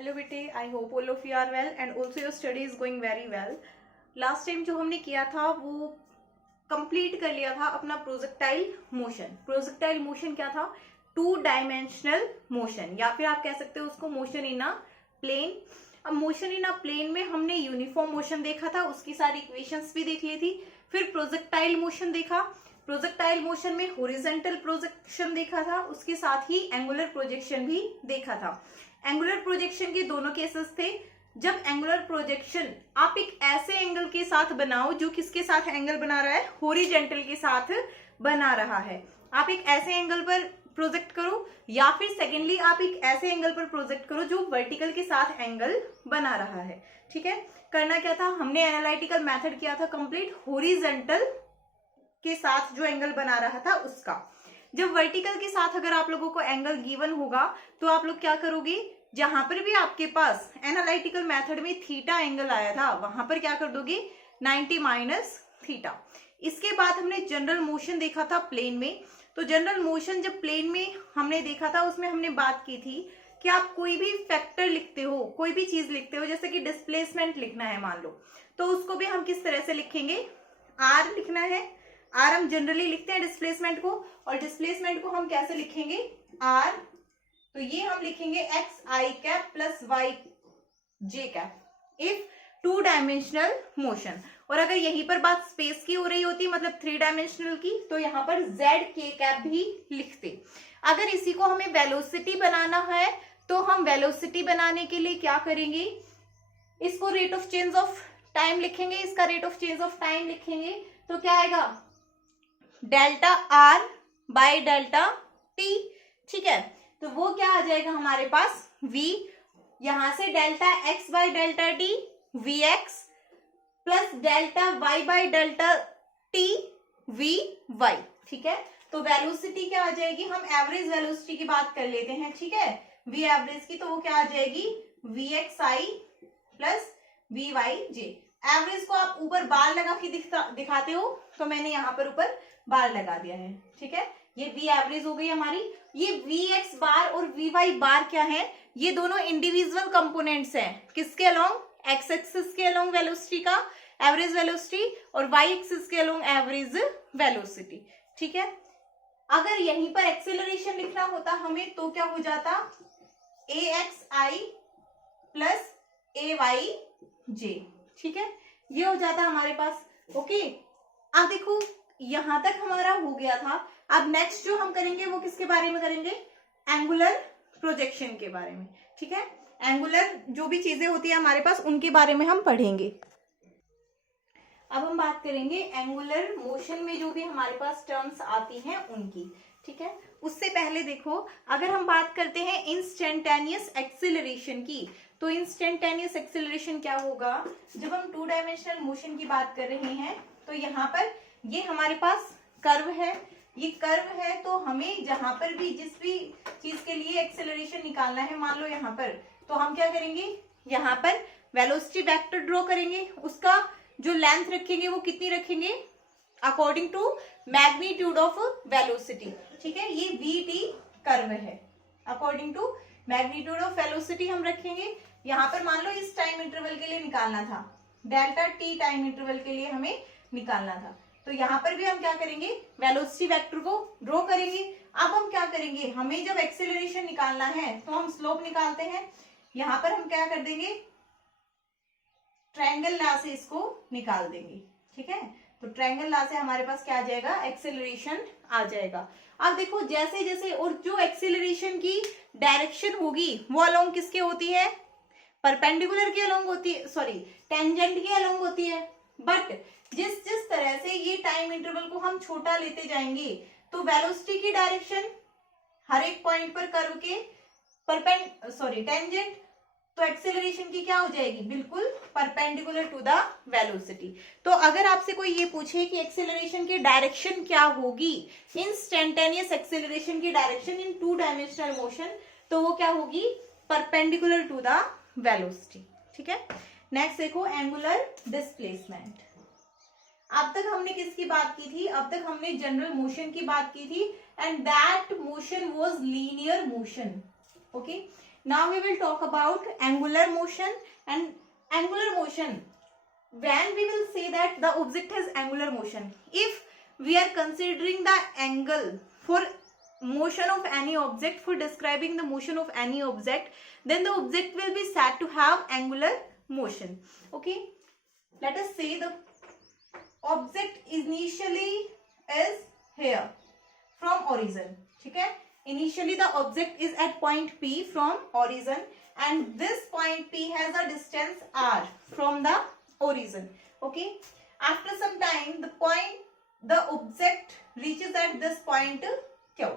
Hello बेटे, I hope all of you are well and also your study is going very well. Last time जो हमने किया था वो कंप्लीट कर लिया था अपना प्रोजेक्टाइल मोशन। प्रोजेक्टाइल मोशन क्या था? टू डायमेंशनल मोशन, या फिर आप कह सकते हो उसको मोशन इन अ प्लेन। अब मोशन इन अ प्लेन में हमने यूनिफॉर्म मोशन देखा था, उसकी सारी इक्वेशंस भी देख ली थी। फिर प्रोजेक्टाइल मोशन देखा, प्रोजेक्टाइल मोशन में हॉरिजॉन्टल प्रोजेक्शन देखा था, उसके साथ ही एंगुलर प्रोजेक्शन भी देखा था। एंगुलर प्रोजेक्शन के दोनों केसेस थे। जब एंगुलर प्रोजेक्शन आप एक ऐसे एंगल के साथ बनाओ जो किसके साथ एंगल बना रहा है? हॉरिजॉन्टल के साथ बना रहा है। आप एक ऐसे एंगल पर प्रोजेक्ट करो, या फिर सेकेंडली आप एक ऐसे एंगल पर प्रोजेक्ट करो जो वर्टिकल के साथ एंगल बना रहा है। ठीक है, करना क्या था? हमने एनालिटिकल मेथड किया था कंप्लीट हॉरिजॉन्टल के साथ जो एंगल बना रहा था उसका। जब वर्टिकल के साथ अगर आप लोगों को एंगल गिवन होगा तो आप लोग क्या करोगे? जहां पर भी आपके पास एनालिटिकल मेथड में थीटा एंगल आया था वहां पर क्या कर दोगे? 90 माइनस थीटा। इसके बाद हमने जनरल मोशन देखा था प्लेन में। तो जनरल मोशन जब प्लेन में हमने देखा था उसमें हमने बात की थी कि आप कोई भी फैक्टर लिखते हो, कोई भी चीज लिखते हो, जैसे कि डिस्प्लेसमेंट लिखना है मान लो, तो उसको भी हम किस तरह से लिखेंगे? आर लिखना है। आर हम जनरली लिखते हैं डिस्प्लेसमेंट को, और डिस्प्लेसमेंट को हम कैसे लिखेंगे? आर, तो ये हम लिखेंगे x i cap plus y j cap if two dimensional motion. और अगर यहीं पर बात स्पेस की हो रही होती, मतलब थ्री डायमेंशनल की, तो यहां पर जेड के कैप भी लिखते। अगर इसी को हमें वेलोसिटी बनाना है तो हम वेलोसिटी बनाने के लिए क्या करेंगे? इसको rate of change of time लिखेंगे, इसका rate of change of time लिखेंगे, तो क्या आएगा? Delta are bye delta T. ठीक है, तो वो क्या आ जाएगा हमारे पास? v, यहां से delta x by delta t v x plus delta y by delta t v y. ठीक है, तो वेलोसिटी क्या आ जाएगी? हम एवरेज वेलोसिटी की बात कर लेते हैं। ठीक है, v एवरेज की, तो वो क्या आ जाएगी? V x i plus v y j. Average को आप ऊपर बार लगा के दिखाते हो, तो मैंने यहां पर ऊपर बार लगा दिया है। ठीक है, ये v एवरेज हो गई हमारी। ये वी एक्स बार और वी वाई बार क्या है? ये दोनों इंडिविजुअल कंपोनेंट्स हैं। किसके अलोंग? एक्स एक्सिस के अलोंग वेलोसिटी का एवरेज वेलोसिटी, और वाई एक्सिस के अलोंग एवरेज वेलोसिटी। ठीक है, अगर यहीं पर एक्सेलरेशन लिखना होता हमें तो क्या हो जाता? ए x i plus A Y जे। ठीक है, ये हो जाता हमारे पास। ओके, अब देखो यहां तक हमारा हो गया था। अब नेक्स्ट जो हम करेंगे वो किसके बारे में करेंगे? एंगुलर प्रोजेक्शन के बारे में। ठीक है, एंगुलर जो भी चीजें होती है हमारे पास उनके बारे में हम पढ़ेंगे। अब हम बात करेंगे एंगुलर मोशन में जो भी हमारे पास टर्म्स आती हैं उनकी। ठीक है, उससे पहले देखो, अगर हम बात करते हैं इंस्टेंटेनियस एक्सेलरेशन की, तो इंस्टेंटेनियस एक्सेलरेशन क्या होगा? जब हम टू डायमेंशनल मोशन की बात कर रहे हैं तो यहाँ पर ये हमारे पास कर्व है, ये कर्व है, तो हमें जहां पर भी जिस भी चीज के लिए एक्सेलरेशन निकालना है, मान लो यहाँ पर, तो हम क्या करेंगे? यहाँ पर वेलोसिटी वेक्टर ड्रॉ करेंगे, उसका जो लेंथ रखेंगे वो कितनी रखेंगे? According to magnitude of velocity. ठीक है, ये वी टी कर्व है, according to magnitude of velocity हम रखेंगे। यहाँ पर मान लो इस टाइम इंटरवल के लिए निकालना था, डेल्टा टी टाइम इंटरवल के लिए हमें निकालना था, तो यहाँ पर भी हम क्या करेंगे? वेलोसिटी वेक्टर को ड्रॉ करेंगे। अब हम क्या करेंगे? हमें जब एक्सेलरेशन निकालना है तो हम स्लोप निकालते हैं, यहाँ पर हम क्या कर देंगे? ट्रायंगल लॉ से इसको निकाल देंगे। ठीक है, तो ट्रायंगल लॉ से हमारे पास क्या आ जाएगा? एक्सेलरेशन आ जाएगा। अब देखो जैसे जैसे, और जो एक्सेलरेशन की डायरेक्शन होगी वो अलोंग किसके होती है? परपेंडिकुलर के अलोंग होती है, सॉरी टेंजेंट के अलोंग होती है। बट जिस जिस तरह से ये टाइम इंटरवल को हम छोटा लेते जाएंगे तो वेलोसिटी की डायरेक्शन हर एक पॉइंट पर कर्व के टेंजेंट, तो एक्सेलरेशन की क्या हो जाएगी? बिल्कुल परपेंडिकुलर टू द वेलोसिटी। तो अगर आपसे कोई ये पूछे कि एक्सेलरेशन की डायरेक्शन क्या होगी, इंस्टेंटेनियस एक्सेलरेशन की direction in two dimensional motion, तो वो क्या होगी? Perpendicular to the velocity. ठीक है, नेक्स्ट देखो एंगुलर डिस्प्लेसमेंट। अब तक हमने किसकी बात की थी? अब तक हमने जनरल मोशन की बात की थी, and that motion was linear motion. Okay, Now we will talk about angular motion. And angular motion, when we will say that the object has angular motion, if we are considering the angle for motion of any object, for describing the motion of any object, then the object will be said to have angular motion. Okay, let us say the object initially is here from origin. ठीक है, initially the object is at point P from origin, and this point P has a distance r from the origin. Okay, after some time the object reaches at this point Q.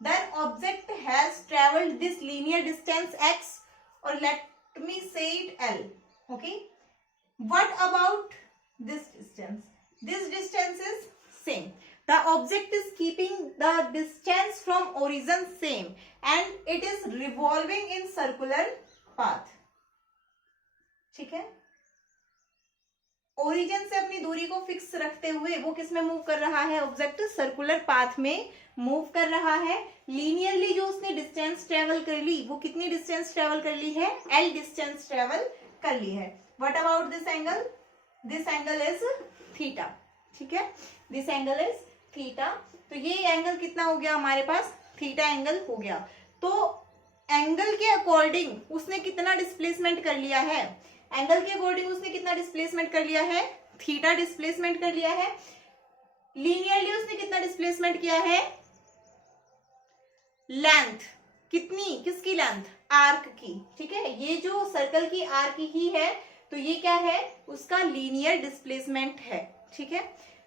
Then object has traveled this linear distance x, or let me say it L. Okay, what about this distance? This distance is same. The object is keeping the distance from origin same, and it is revolving in circular path. ठीक है, origin से अपनी दूरी को fix रखते हुए वो किस में मूव कर रहा है? ऑब्जेक्ट सर्कुलर पाथ में मूव कर रहा है. लीनियरली जो उसने डिस्टेंस ट्रेवल कर ली, वो कितनी डिस्टेंस ट्रेवल कर ली है? L डिस्टेंस ट्रेवल कर ली है. What about this angle? This angle is theta. ठीक है, दिस एंगल इज थीटा. तो ये एंगल कितना हो गया हमारे पास? थीटा एंगल हो गया. तो एंगल के अकॉर्डिंग उसने कितना डिस्प्लेसमेंट कर लिया है? एंगल के अकॉर्डिंग उसने कितना डिस्प्लेसमेंट कर लिया है? थीटा डिस्प्लेसमेंट कर लिया है. लीनियरली उसने कितना डिस्प्लेसमेंट किया है? लेंथ कितनी? किसकी लेंथ? आर्क की. ठीक है, ये जो सर्कल की आर्क ही है, तो ये क्या है? उसका लीनियर डिस्प्लेसमेंट है. ठीक है,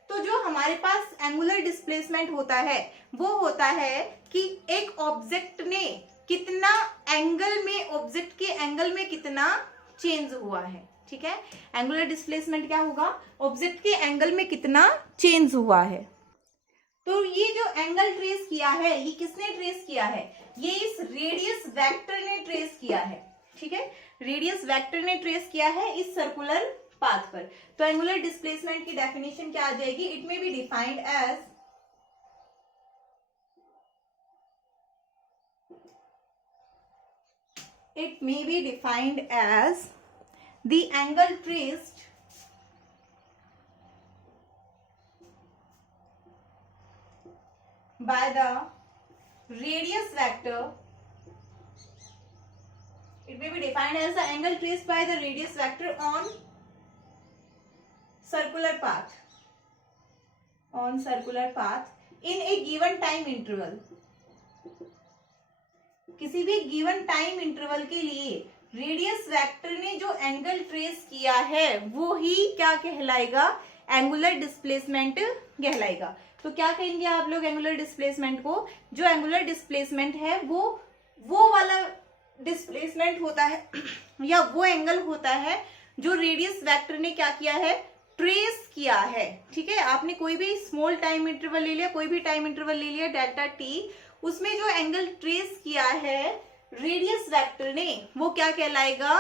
तो जो हमारे पास एंगुलर डिस्प्लेसमेंट होता है वो होता है कि एक ऑब्जेक्ट ने कितना एंगल में, ऑब्जेक्ट के एंगल में कितना चेंज हुआ है. ठीक है, एंगुलर डिस्प्लेसमेंट क्या होगा? ऑब्जेक्ट के एंगल में कितना चेंज हुआ है. तो ये जो एंगल ट्रेस किया है, ये किसने ट्रेस किया है? ये इस रेडियस वेक्टर ने ट्रेस किया है. ठीक है, रेडियस वेक्टर ने ट्रेस किया है इस सर्कुलर पाथ पर. तो एंगुलर डिस्प्लेसमेंट की डेफिनेशन क्या आ जाएगी? It may be defined as it may be defined as the angle traced by the radius vector. It may be defined as the angle traced by the radius vector on circular path, on circular path in a given time interval. किसी भी given time interval के लिए radius vector ने जो angle trace किया है वो ही क्या कहलाएगा? एंगुलर डिस्प्लेसमेंट कहलाएगा. तो क्या कहेंगे आप लोग एंगुलर डिस्प्लेसमेंट को? जो एंगुलर डिस्प्लेसमेंट है वो वाला डिस्प्लेसमेंट होता है या वो एंगल होता है जो रेडियस वेक्टर ने क्या किया है? ट्रेस किया है. ठीक है, आपने कोई भी स्मॉल टाइम इंटरवल ले लिया, कोई भी टाइम इंटरवल ले लिया डेल्टा टी, उसमें जो एंगल ट्रेस किया है रेडियस वेक्टर ने, वो क्या कहलाएगा?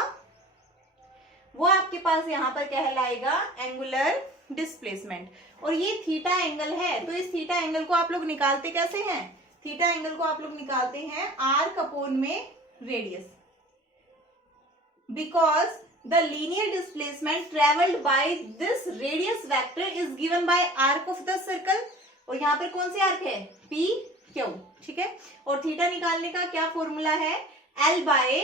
वो आपके पास यहां पर कहलाएगा एंगुलर डिस्प्लेसमेंट. और ये थीटा एंगल है, तो इस थीटा एंगल को आप लोग निकालते कैसे हैं? थीटा एंगल को आप लोग निकालते हैं आर्क अपॉन में radius, because the linear displacement travelled by this radius vector is given by arc of the circle. और यहाँ पर कौन से आर्क है? P Q. ठीक है, और थीटा निकालने का क्या फॉर्मूला है? L by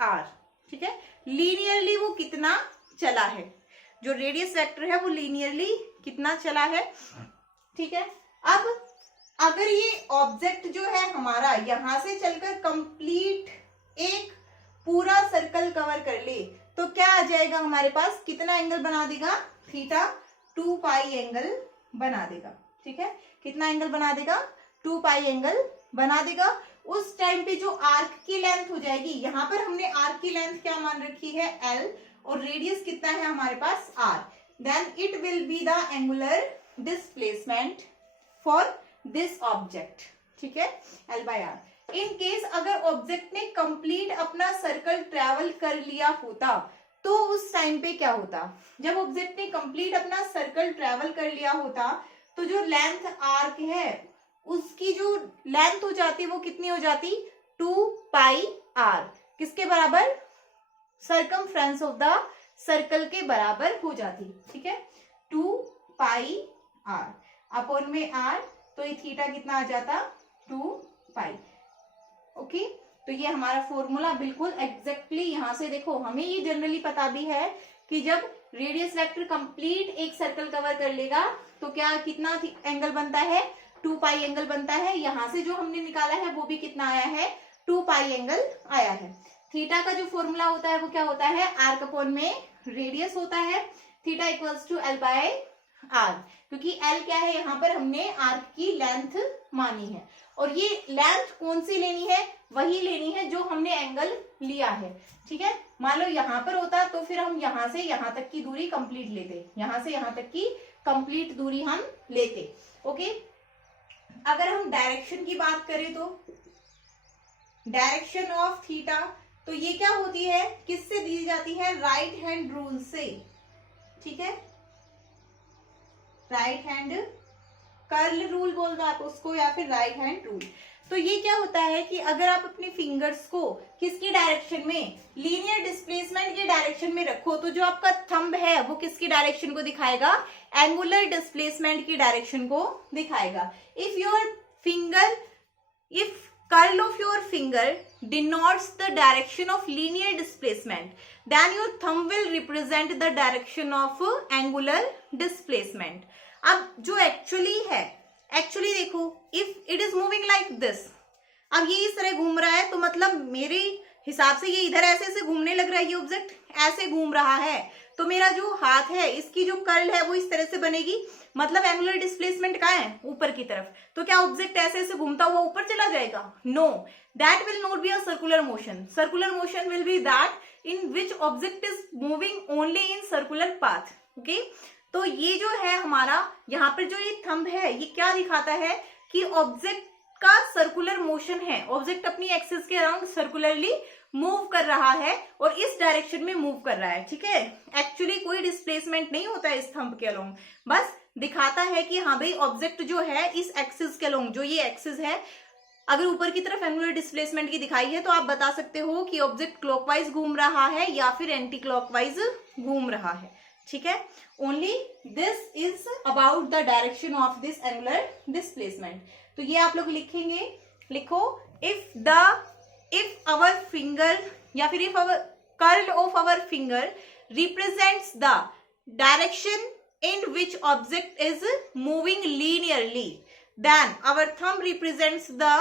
r. ठीक है, लीनियरली वो कितना चला है, जो रेडियस वेक्टर है वो लीनियरली कितना चला है. ठीक है, अब अगर ये ऑब्जेक्ट जो है हमारा यहां से चलकर कंप्लीट एक पूरा सर्कल कवर कर ले, तो क्या आ जाएगा हमारे पास? कितना एंगल बना देगा? थीटा 2 पाई एंगल बना देगा. ठीक है, कितना एंगल बना देगा? 2 पाई एंगल बना देगा. उस टाइम पे जो आर्क की लेंथ हो जाएगी, यहां पर हमने आर्क की लेंथ क्या मान रखी है? L, और रेडियस कितना है हमारे पास? R. Then it will be the angular displacement for this object. ठीक है, L by R. In case अगर ऑब्जेक्ट ने कंप्लीट अपना सर्कल ट्रेवल कर लिया होता, तो उस टाइम पे क्या होता? जब ऑब्जेक्ट ने कंप्लीट अपना सर्कल ट्रेवल कर लिया होता, तो जो लेंथ आर्क है उसकी जो लेंथ हो जाती वो कितनी हो जाती? 2 पाई आर. किसके बराबर, सर्कमफ्रेंस ऑफ द सर्कल के बराबर हो जाती, ठीक है। 2 पाई आर अपॉन में आर, तो ये थीटा कितना आ जाता 2 पाई। ओके, तो ये हमारा फॉर्मूला बिल्कुल एग्जैक्टली यहां से देखो, हमें ये जनरली पता भी है कि जब रेडियस वेक्टर कंप्लीट एक सर्कल कवर कर लेगा तो क्या कितना एंगल बनता है, 2 पाई एंगल बनता है। यहां से जो हमने निकाला है वो भी कितना आया है, 2 पाई एंगल आया है। थीटा का जो फॉर्मूला होता है वो क्या होता है, आर्क अपॉन में रेडियस होता है, theta equals to l by r, क्योंकि एल क्या है, यहाँ पर हमने आर्क की लेंथ मानी है, और ये लेंथ कौन सी लेनी है, वही लेनी है जो हमने एंगल लिया है, ठीक है। मान लो यहाँ पर होता तो फिर हम यहाँ से यहाँ तक की दूरी कंप्लीट लेते, यहाँ से यहाँ तक की कंप्लीट दूरी हम लेते। ओके, अगर हम डायरेक्शन की बात करें तो डायरेक्शन ऑफ थीटा, तो ये क्या होती है, किससे दी जाती है, राइट हैंड रूल से, ठीक है। राइट हैंड कर्ल रूल बोल दो आप उसको, या फिर राइट हैंड रूल। तो ये क्या होता है कि अगर आप अपनी फिंगर्स को किसकी डायरेक्शन में, लीनियर डिस्प्लेसमेंट के डायरेक्शन में रखो, तो जो आपका थंब है वो किसकी डायरेक्शन को दिखाएगा, एंगुलर डिस्प्लेसमेंट की डायरेक्शन को दिखाएगा। If your finger, if curl of your finger denotes the direction of linear displacement, then your thumb will represent the direction of angular displacement. अब जो एक्चुअली है, एक्चुअली देखो, if it is moving like this, अब ये इस तरह घूम रहा है, तो मतलब मेरे हिसाब से ये इधर ऐसे ऐसे घूमने लग रहा है, ये ऑब्जेक्ट ऐसे घूम रहा है, तो मेरा जो हाथ है इसकी जो कर्ल है वो इस तरह से बनेगी, मतलब एंगुलर डिस्प्लेसमेंट कहाँ है, ऊपर की तरफ। तो क्या ऑब्जेक्ट ऐसे ऐसे घूमता हुआ ऊपर चला जाएगा, no, that will not be a circular motion. Circular motion will be that in which object is moving only in circular path. Okay, तो ये जो है हमारा यहाँ पर जो ये थंब है, ये क्या दिखाता है कि ऑब्जेक्ट का सर्कुलर मोशन है, ऑब्जेक्ट अपनी एक्सिस के अराउंड सर्कुलरली मूव कर रहा है और इस डायरेक्शन में मूव कर रहा है, ठीक है। एक्चुअली कोई डिस्प्लेसमेंट नहीं होता है इस थंब के अलोंग, बस दिखाता है कि हाँ भाई ऑब्जेक्ट जो है इस एक्सिस के अलोंग, जो ये एक्सिस है, अगर ऊपर की तरफ एंगुलर डिस्प्लेसमेंट की दिखाई है तो आप बता सकते हो कि ऑब्जेक्ट क्लॉकवाइज घूम रहा है या फिर एंटी क्लॉकवाइज घूम रहा है, ठीक है। Only this is about the direction of this angular displacement. तो ये आप लोग लिखेंगे, लिखो, if our finger या फिर if our curl of our finger represents the direction in which object is moving linearly, then our thumb represents the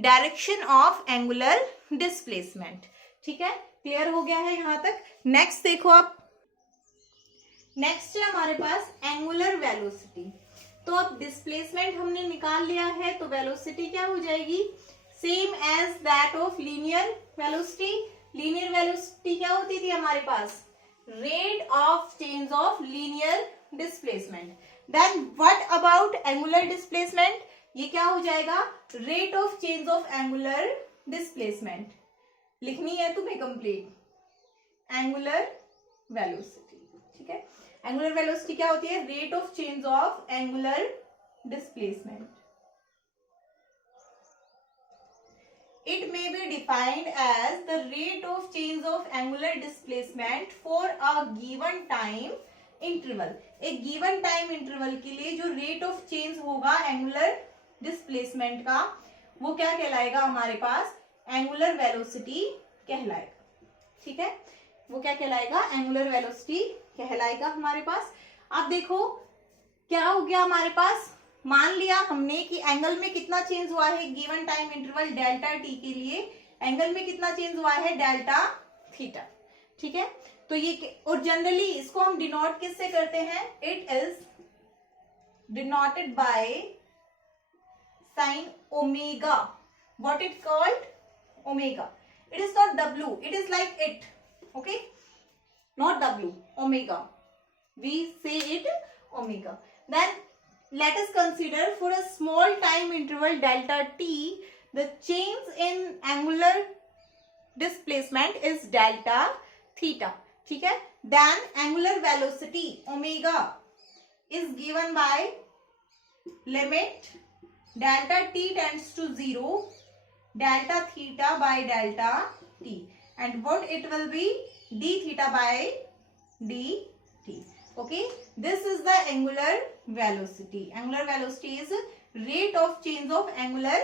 direction of angular displacement। ठीक है, क्लियर हो गया है यहां तक। नेक्स्ट देखो आप, नेक्स्ट है हमारे पास एंगुलर वेलोसिटी। तो अब डिस्प्लेसमेंट हमने निकाल लिया है, तो वेलोसिटी क्या हो जाएगी, same as that of linear velocity. Linear velocity क्या होती थी हमारे पास, rate of change of linear displacement. Then what about angular displacement, ये क्या हो जाएगा, rate of change of angular displacement. लिखनी है तुम्हें कंप्लीट, एंगुलर वेलोसिटी, ठीक है। एंगुलर वेलोसिटी क्या होती है, rate of change of angular displacement. It may be defined as the rate of change of angular displacement for a given time interval। एक given time interval के लिए जो rate of change होगा angular displacement का, वो क्या कहलाएगा हमारे पास, angular velocity कहलाएगा, ठीक है। वो क्या कहलाएगा, angular velocity कहलाएगा हमारे पास। अब देखो क्या हो गया हमारे पास, मान लिया हमने कि एंगल में कितना चेंज हुआ है given time interval delta T के लिए, एंगल में कितना चेंज हुआ है, डेल्टा थीटा, ठीक है। तो ये, और जनरली इसको हम डिनोट किससे करते हैं, it is denoted by sign omega. What it called, omega. It is not W, it is like it, okay, not W, omega, we say it omega. Then let us consider for a small time interval delta t, the change in angular displacement is delta theta, ठीक है। then angular velocity omega is given by limit delta t tends to 0 delta theta by delta t। and what it will be d theta by dt. Okay, this is the angular velocity. Angular velocity is rate of change of angular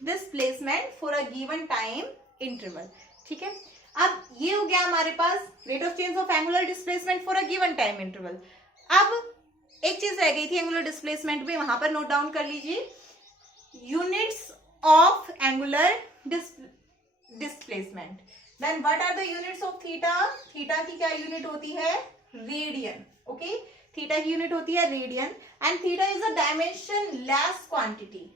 displacement for a given time interval. ठीक है, अब ये हो गया हमारे पास rate of change of angular displacement for a given time interval. अब एक चीज रह गई थी एंगुलर डिस्प्लेसमेंट में, वहां पर नोट डाउन कर लीजिए, units of angular displacement. Then what are the units of theta? Theta की क्या यूनिट होती है? रेडियन. ओके, थीटा की यूनिट होती है radian and theta is a dimensionless quantity.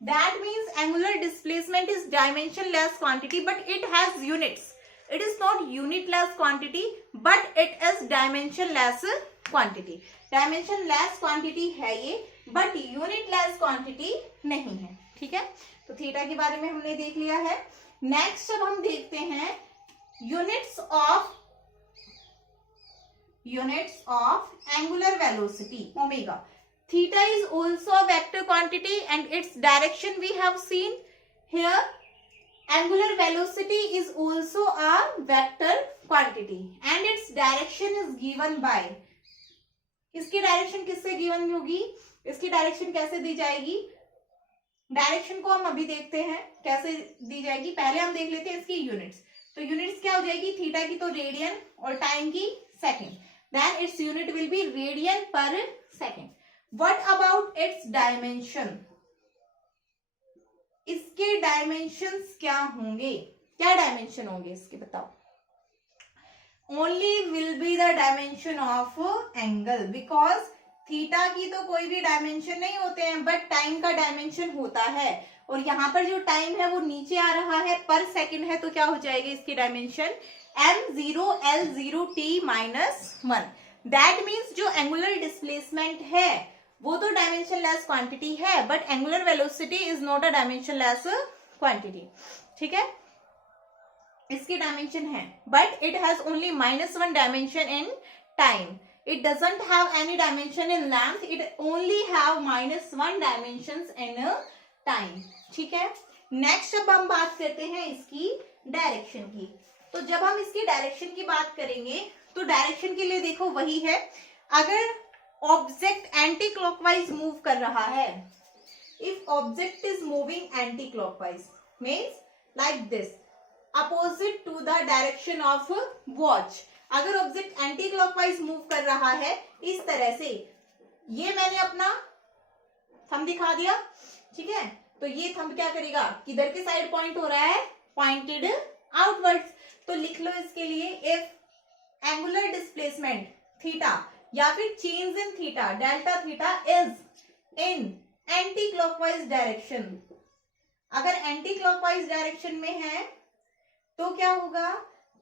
That means angular displacement is dimensionless quantity, but it has units. It is not unitless quantity, but it is dimensionless quantity. Dimensionless quantity है ये, but unitless quantity नहीं है. ठीक है, तो theta के बारे में हमने देख लिया है. नेक्स्ट अब हम देखते हैं units of angular velocity omega. Theta is also a vector quantity and its direction we have seen here. Angular velocity is also a vector quantity and its direction is given by. इसकी direction किससे given होगी? इसकी direction कैसे दी जाएगी? Direction को हम अभी देखते हैं कैसे दी जाएगी. पहले हम देख लेते हैं इसकी यूनिट्स. तो यूनिट्स क्या हो जाएगी? थीटा की तो रेडियन और टाइम की second. Then its unit will be radian per second. What about its dimension? इसके डायमेंशंस क्या होंगे? क्या डायमेंशन होंगे इसके बताओ? Only will be the dimension of angle because theta की तो कोई भी डायमेंशन नहीं होते हैं, बट टाइम का डायमेंशन होता है. और यहाँ पर जो टाइम है वो नीचे आ रहा है, पर सेकंड है, तो क्या हो जाएगी इसकी डायमेंशन? m0l0t-1. दैट मीन्स जो एंगुलर डिस्प्लेसमेंट है वो तो डायमेंशनलेस क्वांटिटी है, but angular velocity is not a dimensionless quantity. ठीक है, इसकी डायमेंशन है, but it has only -1 dimension in time. It doesn't have any dimension in length. It only have -1 dimensions in time. ठीक है, next अब हम बात करते हैं इसकी डायरेक्शन की. तो जब हम इसकी डायरेक्शन की बात करेंगे तो डायरेक्शन के लिए देखो वही है, अगर ऑब्जेक्ट एंटी क्लॉकवाइज मूव कर रहा है, if object is moving anti clockwise means like this opposite to the direction of watch. अगर ऑब्जेक्ट एंटी क्लॉकवाइज मूव कर रहा है इस तरह से, ये मैंने अपना थंब दिखा दिया. ठीक है, तो ये थंब क्या करेगा? किधर के साइड पॉइंट हो रहा है? Pointed outwards. तो लिख लो इसके लिए, इफ एंगुलर डिस्प्लेसमेंट थीटा या फिर change in theta delta theta is in anti clockwise direction. अगर एंटी क्लॉकवाइज डायरेक्शन में है तो क्या होगा?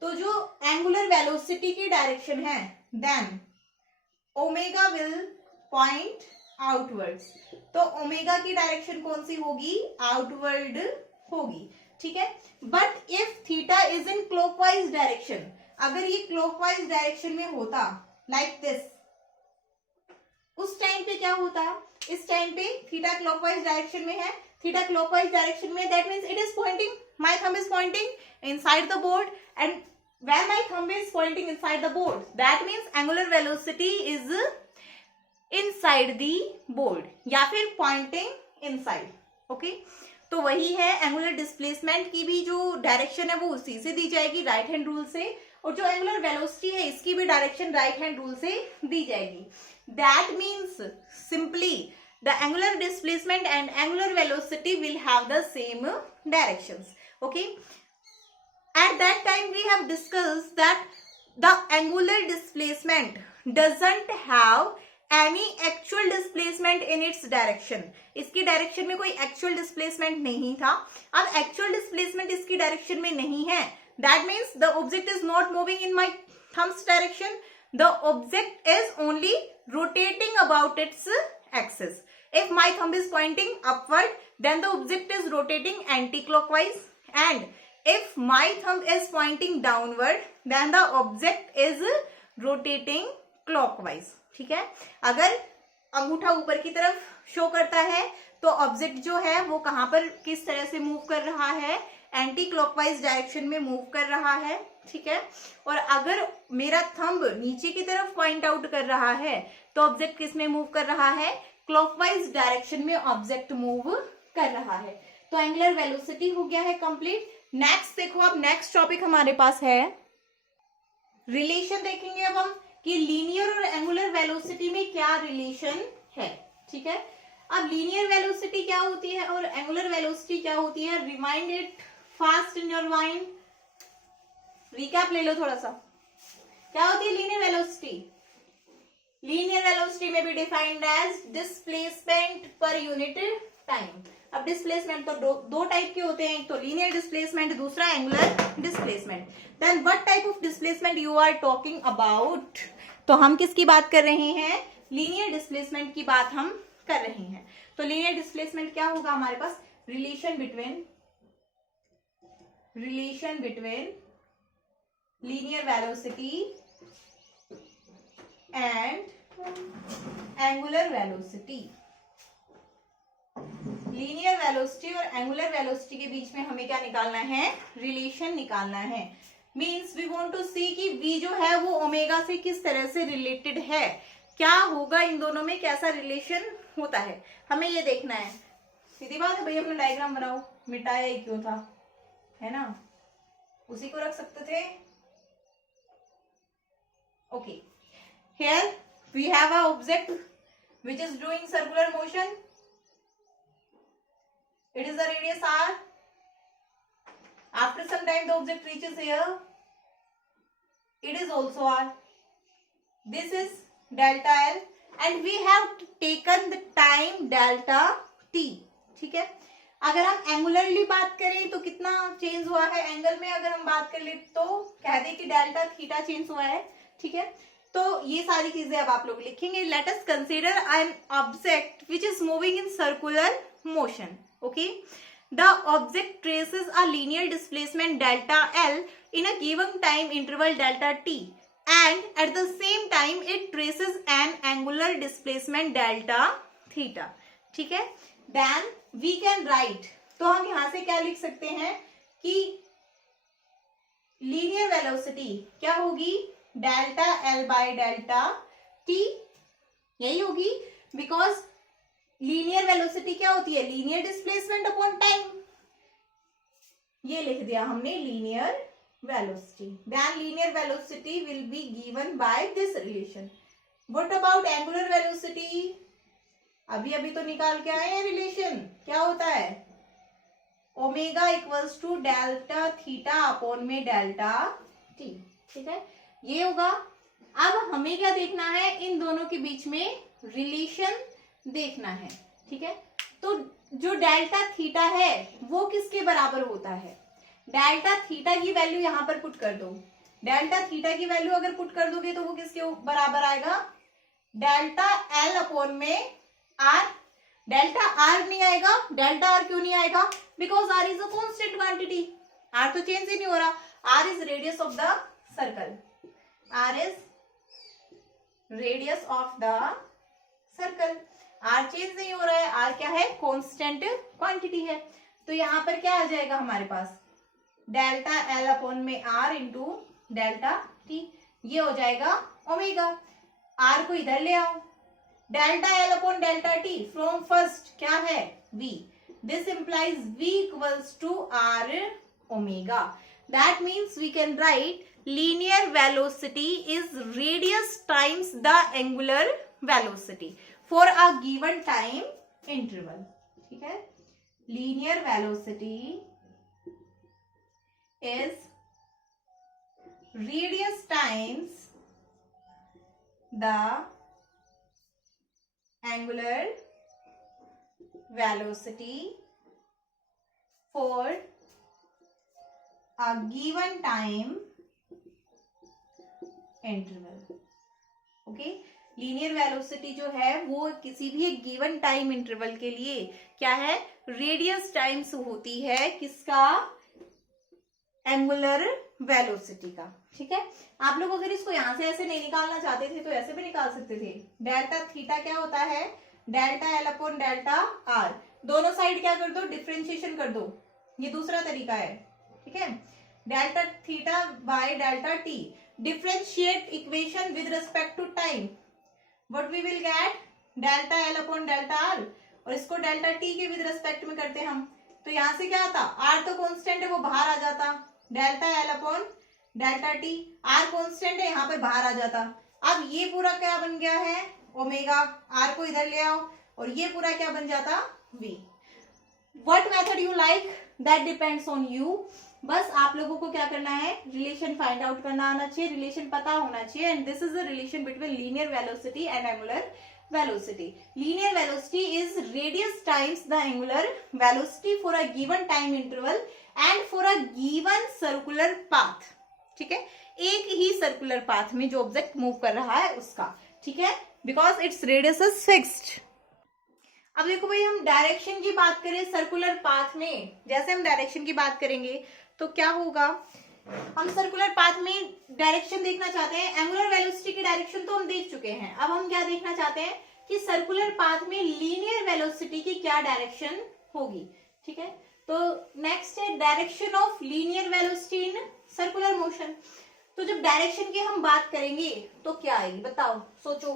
तो जो एंगुलर वेलोसिटी की डायरेक्शन है then omega will point outwards. तो ओमेगा की डायरेक्शन कौन सी होगी? आउटवर्ड होगी. ठीक है, but if theta is in clockwise direction, अगर ये क्लॉकवाइज डायरेक्शन में होता लाइक दिस, उस टाइम पे क्या होता? इस टाइम पे थीटा क्लॉकवाइज डायरेक्शन में है, थीटा क्लॉकवाइज डायरेक्शन में, that means it is pointing, my thumb is pointing inside the board and when my thumb is pointing inside the board, that means angular velocity is inside the board या फिर pointing inside. Okay, तो वही है angular displacement की भी जो direction है वो उसी से दी जाएगी, राइट हैंड रूल से, और जो एंगुलर वेलोसिटी है इसकी भी डायरेक्शन राइट हैंड रूल से दी जाएगी. That means simply the angular displacement and angular velocity will have the same directions. Okay, at that time we have discussed that the angular displacement doesn't have any actual displacement in its direction. इसकी direction में कोई actual displacement नहीं था. अब actual displacement इसकी direction में नहीं है, that means the object is not moving in my thumb's direction. The object is only rotating about its axis. If my thumb is pointing upward, then the object is rotating anti-clockwise, and if my thumb is pointing downward, then the object is rotating clockwise. ठीक है, अगर अंगूठा ऊपर की तरफ show करता है, तो ऑब्जेक्ट जो है वो कहां पर किस तरह से मूव कर रहा है, एंटी क्लॉकवाइज डायरेक्शन में मूव कर रहा है, ठीक है। और अगर मेरा थंब नीचे की तरफ पॉइंट आउट कर रहा है तो ऑब्जेक्ट किस में मूव कर रहा है, क्लॉकवाइज डायरेक्शन में ऑब्जेक्ट मूव कर रहा है। तो एंगुलर वेलोसिटी हो गया है कंप्लीट। नेक्स्ट देखो, अब नेक्स्ट टॉपिक हमारे पास है रिलेशन। देखेंगे अब हम कि लीनियर और एंगुलर वेलोसिटी में क्या रिलेशन है, ठीक है। अब लीनियर वेलोसिटी क्या होती है और एंगुलर वेलोसिटी क्या होती है, remind it fast in your mind, recap ले लो थोड़ा सा। क्या होती है लीनियर वेलोसिटी? लीनियर वेलोसिटी में भी defined as displacement per unit time. अब डिस्प्लेसमेंट तो दो टाइप के होते हैं, एक तो लीनियर डिस्प्लेसमेंट, दूसरा angular displacement. Then what type of displacement you are talking about? तो हम किसकी बात कर रहे हैं, लीनियर डिस्प्लेसमेंट की बात हम कर रहे हैं। तो लीनियर डिस्प्लेसमेंट क्या होगा हमारे पास, relation between linear velocity and angular velocity. Linear velocity और एंगुलर वेलोसिटी के बीच में हमें क्या निकालना है, रिलेशन निकालना है। मीन्स वी वांट टू सी कि v जो है वो ओमेगा से किस तरह से रिलेटेड है, क्या होगा इन दोनों में, कैसा रिलेशन होता है, हमें ये देखना है। सीधी बात है भाई, अपना डायग्राम बनाओ, मिटाया ही क्यों था, है ना, उसी को रख सकते थे। Okay, here we have a object which is doing circular motion. It is the radius r. After some time the object reaches here. It is also r. This is delta l and we have taken the time delta t. ठीक है। अगर हम एंगुलरली बात करें तो कितना change हुआ है, एंगल में अगर हम बात कर ले तो कह दे कि डेल्टा थीटा चेंज हुआ है, ठीक है। तो ये सारी चीजें अब आप लोग लिखेंगे। Let us consider an object which is moving in circular motion, okay. The object traces a linear displacement delta L in a given time interval delta T and at the same time it traces N angular displacement delta theta, ठीक है। Then we can write, तो हम यहां से क्या लिख सकते हैं कि लीनियर वेलोसिटी क्या होगी, delta L by delta T, यही होगी। बिकॉज लीनियर वेलोसिटी क्या होती है, लीनियर डिस्प्लेसमेंट अपॉन टाइम, ये लिख दिया हमने linear velocity. Then linear velocity will be given by this relation. What about angular velocity? अभी अभी तो निकाल के आए हैं रिलेशन, क्या होता है, omega equals to delta theta upon में डेल्टा टी, ठीक है, ये होगा। अब हमें क्या देखना है, इन दोनों के बीच में रिलेशन देखना है, ठीक है। तो जो डेल्टा थीटा है वो किसके बराबर होता है, डेल्टा थीटा की वैल्यू यहां पर पुट कर दो। डेल्टा थीटा की वैल्यू अगर पुट कर दोगे तो वो किसके बराबर आएगा, डेल्टा एल अपॉन में आर। डेल्टा आर नहीं आएगा, डेल्टा आर क्यों नहीं आएगा, because R is a constant quantity, R तो चेंज ही नहीं हो रहा। R is radius of the circle, R is radius of the circle. R change नहीं हो रहा है, R क्या है, कांस्टेंट क्वांटिटी है। तो यहां पर क्या आ जाएगा हमारे पास, डेल्टा L अपॉन में R इंटू डेल्टा T, ये हो जाएगा ओमेगा। R को इधर ले आओ, delta L upon delta T from first क्या है V, this implies V equals to R omega. That means we can write linear velocity is radius times the angular velocity for a given time interval, ठीक है। linear velocity is radius times the angular velocity for a given time interval, okay. Linear velocity जो है वो किसी भी एक given time interval के लिए क्या है, रेडियस टाइम्स होती है किसका, एंगुलर वेलोसिटी का, ठीक है। आप लोग अगर इसको यहां से ऐसे नहीं निकालना चाहते थे तो ऐसे भी निकाल सकते थे। डेल्टा थीटा क्या होता है, delta L upon delta are. दोनों साइड क्या कर दो, डिफरेंशिएशन कर दो, ये दूसरा तरीका है, ठीक है। Delta theta by delta T, differentiate equation with respect to time, what we will get, delta L upon delta R, और इसको डेल्टा टी के विद रिस्पेक्ट में करते हम, तो यहां से क्या आता, आर तो कांस्टेंट है वो बाहर आ जाता, delta L upon delta T, R constant है यहां पर बाहर आ जाता। अब ये पूरा क्या बन गया है, ओमेगा, आर को इधर ले आओ और ये पूरा क्या बन जाता, V. What method you like that depends on you. बस आप लोगों को क्या करना है, रिलेशन फाइंड आउट करना आना चाहिए, रिलेशन पता होना चाहिए, and this is the relation between linear velocity and angular velocity. Linear velocity is radius times the angular velocity for a given time interval and for a given circular path. ठीक है, एक ही circular path में जो object move कर रहा है उसका, ठीक है, because its radius is fixed. अब देखो भाई, हम डायरेक्शन की बात करें सर्कुलर पाथ में, जैसे हम डायरेक्शन की बात करेंगे तो क्या होगा, हम सर्कुलर पाथ में डायरेक्शन देखना चाहते हैं, एंगुलर वेलोसिटी की डायरेक्शन तो हम देख चुके हैं, अब हम क्या देखना चाहते हैं कि सर्कुलर पाथ में लीनियर वेलोसिटी की क्या डायरेक्शन होगी, ठीक है। तो नेक्स्ट है direction of linear velocity in circular motion. तो जब डायरेक्शन की हम बात करेंगे तो क्या आएगी, बताओ, सोचो।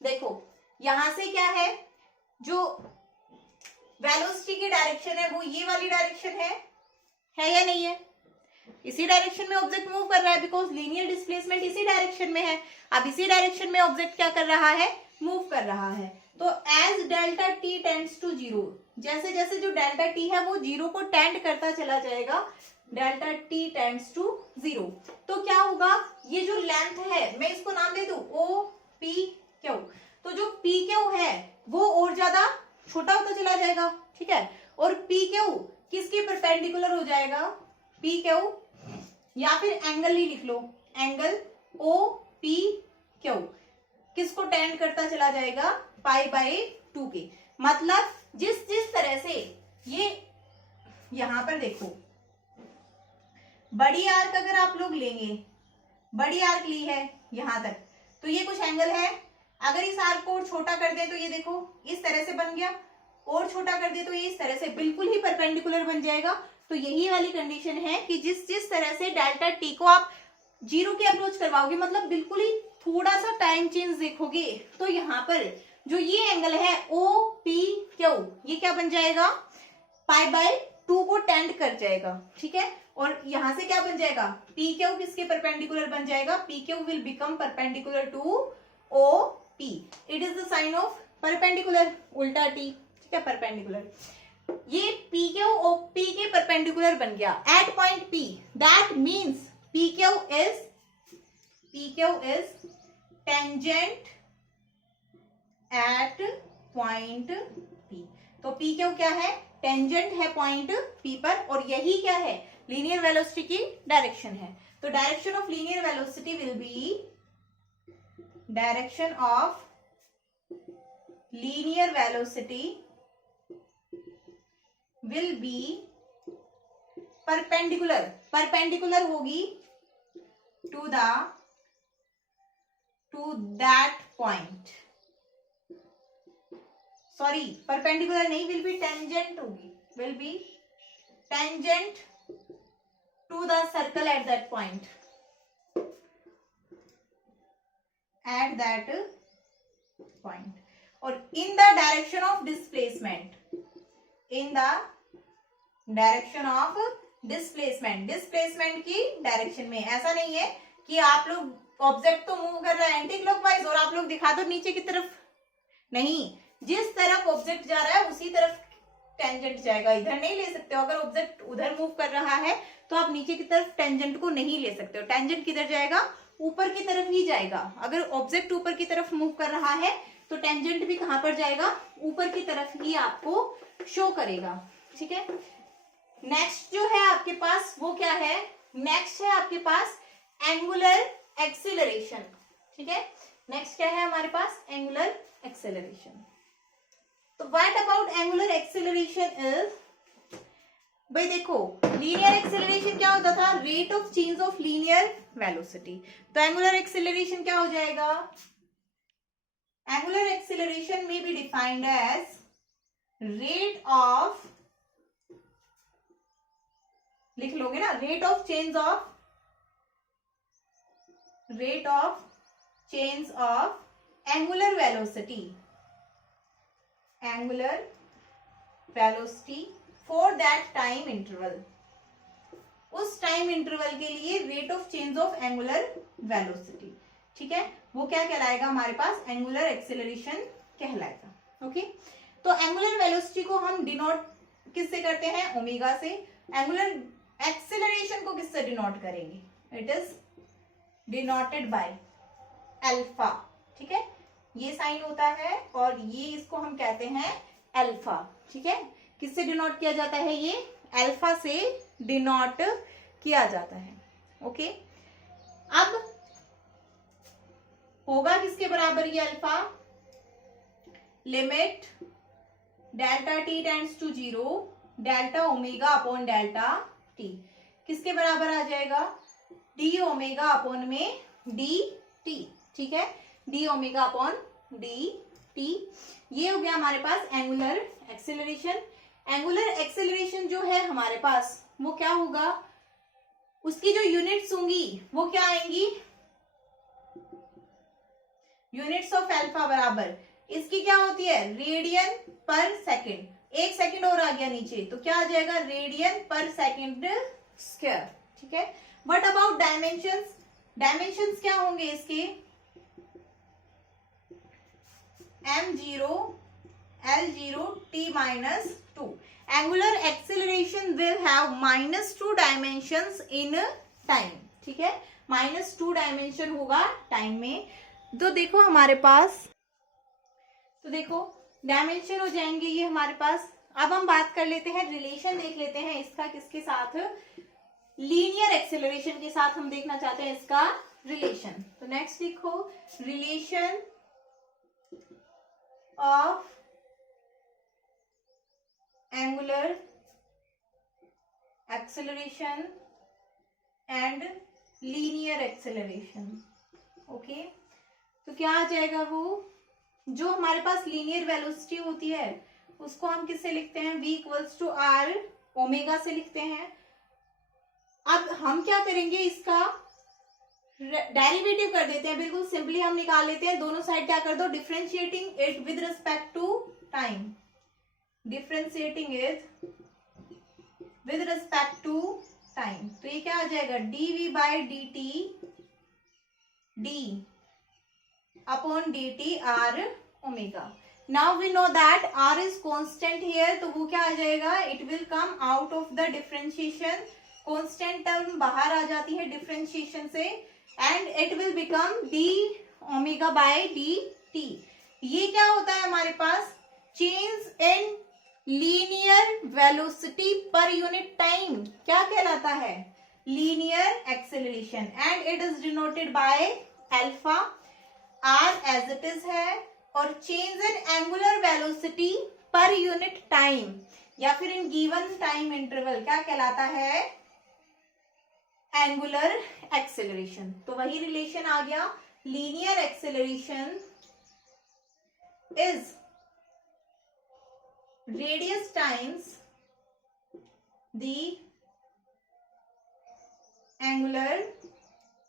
देखो यहां से क्या है, जो वेलोसिटी की डायरेक्शन है वो ये वाली डायरेक्शन है या नहीं है, इसी डायरेक्शन में ऑब्जेक्ट मूव कर रहा है, बिकॉज लीनियर डिस्प्लेसमेंट इसी डायरेक्शन में है। अब इसी डायरेक्शन में ऑब्जेक्ट क्या कर रहा है, मूव कर रहा है। तो as delta T tends to zero, जैसे जैसे जो डेल्टा टी है वो जीरो को टेंड करता चला जाएगा, delta T tends to zero, तो क्या होगा, ये जो लेंथ है मैं इसको नाम दे दूं ओ पी क्यू, तो जो पी क्यू है वो और ज्यादा छोटा होता चला जाएगा, ठीक है, और पी क्यू किसके परपेंडिकुलर हो जाएगा, पी क्यू, या फिर एंगल ही लिख लो, एंगल ओ पी क्यू किसको टेंड करता चला जाएगा, पाई बाय 2 के। मतलब जिस जिस तरह से ये यहां पर देखो, बड़ी आर्क अगर आप लोग लेंगे, बड़ी आर्क ली है यहां तक, तो ये कुछ एंगल है, अगर इस आर्क को और छोटा कर दे तो ये देखो इस तरह से बन गया, और छोटा कर दे तो ये इस तरह से बिल्कुल ही परपेंडिकुलर बन जाएगा। तो यही वाली कंडीशन है कि जिस जिस तरह से डेल्टा टी को आप जीरो के अप्रोच करवाओगे, मतलब बिल्कुल ही थोड़ा सा टाइम चेंज देखोगे, तो यहाँ पर जो ये एंगल है ओ पी क्यू, ये क्या बन जाएगा, पाई बाय 2 को टेंड कर जाएगा, ठीक है, और यहां से क्या बन जाएगा, पी क्यू किसके परपेंडिकुलर बन जाएगा, P Q will become perpendicular to O P, it is the sign of perpendicular, उल्टा टी, ठीक है, परपेंडिकुलर। ये पी क्यू ओ पी के परपेंडिकुलर बन गया at point P, that means P Q is tangent at point P. तो P Q क्या है, टेंजेंट है पॉइंट पी पर, और यही क्या है, लीनियर वेलोसिटी की डायरेक्शन है। तो direction of linear velocity will be, direction of linear velocity will be perpendicular, perpendicular होगी to that point, sorry perpendicular नहीं, विल बी टेंजेंट होगी, will be tangent to the circle at that point, at that point, और in the direction of displacement, in the direction of displacement, displacement की direction में। ऐसा नहीं है कि आप लोग ऑब्जेक्ट तो मूव कर रहा है एंटी क्लॉकवाइज और आप लोग दिखा दो नीचे की तरफ, नहीं, जिस तरफ ऑब्जेक्ट जा रहा है उसी तरफ टेंजेंट जाएगा, इधर नहीं ले सकते हो। अगर ऑब्जेक्ट उधर मूव कर रहा है तो आप नीचे की तरफ टेंजेंट को नहीं ले सकते हो, टेंजेंट किधर जाएगा, ऊपर की तरफ ही जाएगा। अगर ऑब्जेक्ट ऊपर की तरफ मूव कर रहा है तो टेंजेंट भी कहां पर जाएगा, ऊपर की तरफ ही आपको शो करेगा, ठीक है। नेक्स्ट जो है आपके पास वो क्या है, नेक्स्ट है आपके पास एंगुलर एक्सेलरेशन, ठीक है। नेक्स्ट क्या है हमारे पास, एंगुलर एक्सेलरेशन। तो what about angular acceleration is, भाई देखो लीनियर एक्सेलरेशन क्या होता था, rate of change of linear velocity. तो एंगुलर एक्सेलरेशन क्या हो जाएगा, एंगुलर एक्सेलरेशन में be defined as rate of, लिख लोगे ना, rate of change of angular velocity for that time interval, उस टाइम इंटरवल के लिए rate of change of angular velocity, ठीक है, वो क्या कहलाएगा हमारे पास, एंगुलर एक्सेलरेशन कहलाएगा। ओके, तो एंगुलर वेलोसिटी को हम डिनोट किससे करते हैं, ओमेगा से। एंगुलर एक्सेलरेशन को किससे डिनोट करेंगे, it is denoted by alpha, ठीक है, ये साइन होता है और ये इसको हम कहते हैं अल्फा, ठीक है। किससे डिनोट किया जाता है, ये अल्फा से डिनोट किया जाता है। ओके, अब होगा किसके बराबर ये alpha, limit delta T tends to 0 delta omega upon delta T, किसके बराबर आ जाएगा, डी ओमेगा अपॉन में डी टी, ठीक है, D omega upon D T. ये हो गया हमारे पास एंगुलर एक्सेलरेशन। एंगुलर एक्सेलरेशन जो है हमारे पास वो क्या होगा, उसकी जो यूनिट्स होंगी वो क्या आएंगी, यूनिट्स ऑफ अल्फा बराबर, इसकी क्या होती है, रेडियन पर सेकेंड, एक सेकेंड और आ गया नीचे तो क्या आ जाएगा, रेडियन पर सेकेंड स्क्वायर, ठीक है। व्हाट अबाउट डायमेंशंस, डायमेंशंस क्या होंगे इसके, m0 l0 t minus 2, angular acceleration will have -2 dimensions in time, ठीक है, -2 डायमेंशन होगा टाइम में। तो देखो हमारे पास, तो देखो डायमेंशन हो जाएंगे ये हमारे पास। अब हम बात कर लेते हैं, रिलेशन देख लेते हैं इसका किसके साथ, लीनियर एक्सेलरेशन के साथ हम देखना चाहते हैं इसका रिलेशन। तो नेक्स्ट देखो, relation of angular acceleration and linear acceleration. Okay, तो क्या आ जाएगा, वो जो हमारे पास लीनियर वेलोसिटी होती है उसको हम किससे लिखते हैं, v equals to R omega से लिखते हैं। अब हम क्या करेंगे, इसका डेरिवेटिव कर देते हैं, बिल्कुल सिंपली हम निकाल लेते हैं, दोनों साइड क्या कर दो, differentiating it with respect to time, differentiating it with respect to time, तो ये क्या आ जाएगा, dv by dt d upon dt r omega. Now we know that r is constant here, तो वो क्या आ जाएगा, it will come out of the differentiation, constant term बाहर आ जाती है डिफरेंशिएशन से, and it will become d omega by dt। ये क्या होता है हमारे पास, change in linear velocity per unit time, क्या कहलाता है, linear acceleration, and it is denoted by alpha, R as it is है, और change in angular velocity per unit time या फिर इन गिवन टाइम इंटरवल क्या कहलाता है, एंगुलर एक्सेलरेशन। तो वही रिलेशन आ गया, linear acceleration is radius times the angular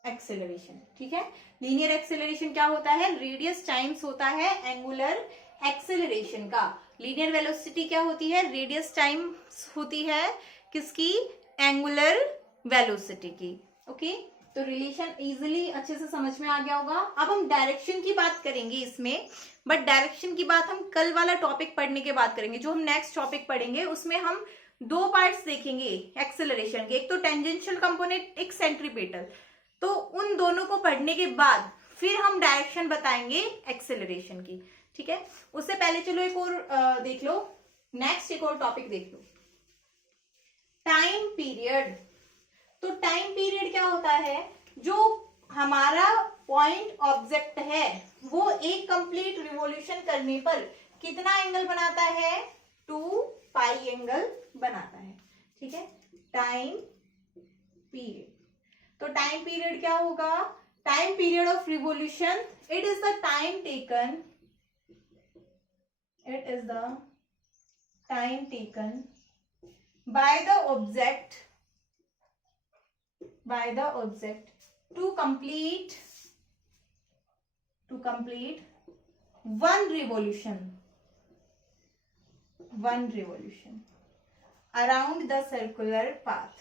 acceleration, ठीक है। लीनियर एक्सेलरेशन क्या होता है, रेडियस टाइम्स होता है एंगुलर एक्सेलरेशन का। लीनियर वेलोसिटी क्या होती है, रेडियस टाइम्स होती है किसकी, एंगुलर वेलोसिटी की। ओके, तो रिलेशन इजीली अच्छे से समझ में आ गया होगा। अब हम डायरेक्शन की बात करेंगे इसमें, बट डायरेक्शन की बात हम कल वाला टॉपिक पढ़ने के बाद करेंगे। जो हम नेक्स्ट टॉपिक पढ़ेंगे उसमें हम दो पार्ट्स देखेंगे एक्सेलरेशन के, एक तो टेंजेंशियल कंपोनेंट, एक सेंट्रीपेटल। तो उन दोनों को पढ़ने के बाद फिर हम डायरेक्शन बताएंगे एक्सेलरेशन की, ठीक है। उससे पहले चलो एक और देख लो, नेक्स्ट एक और टॉपिक देख लो, टाइम पीरियड। तो टाइम पीरियड क्या होता है, जो हमारा पॉइंट ऑब्जेक्ट है वो एक कंप्लीट रिवॉल्यूशन करने पर कितना एंगल बनाता है, 2 पाई एंगल बनाता है, ठीक है, टाइम पीरियड। तो टाइम पीरियड क्या होगा, time period of revolution, it is the time taken It is the time taken by the object to complete one revolution around the circular path.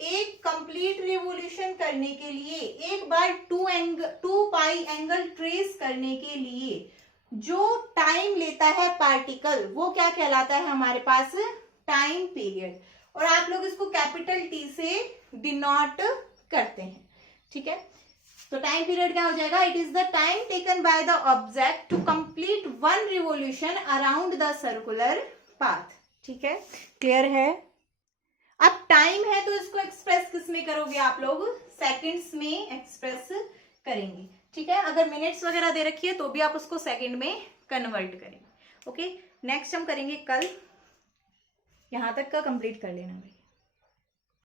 एक कंप्लीट रिवोल्यूशन करने के लिए, एक बार 2 पाई angle trace करने के लिए जो टाइम लेता है पार्टिकल, वो क्या कहलाता है हमारे पास? Time period. और आप लोग इसको कैपिटल टी से डिनोट करते हैं, ठीक है। तो टाइम पीरियड क्या हो जाएगा? It is the time taken by the object to complete one revolution around the circular path, ठीक है, क्लियर है। अब टाइम है तो इसको एक्सप्रेस किस में करोगे आप लोग? सेकंड्स में एक्सप्रेस करेंगे, ठीक है। अगर मिनट्स वगैरह दे रखी है तो भी आप उसको सेकंड में कन्वर्ट करेंगे। ओके, नेक्स्ट हम करेंगे कल। यहां तक का कंप्लीट कर लेना भाई।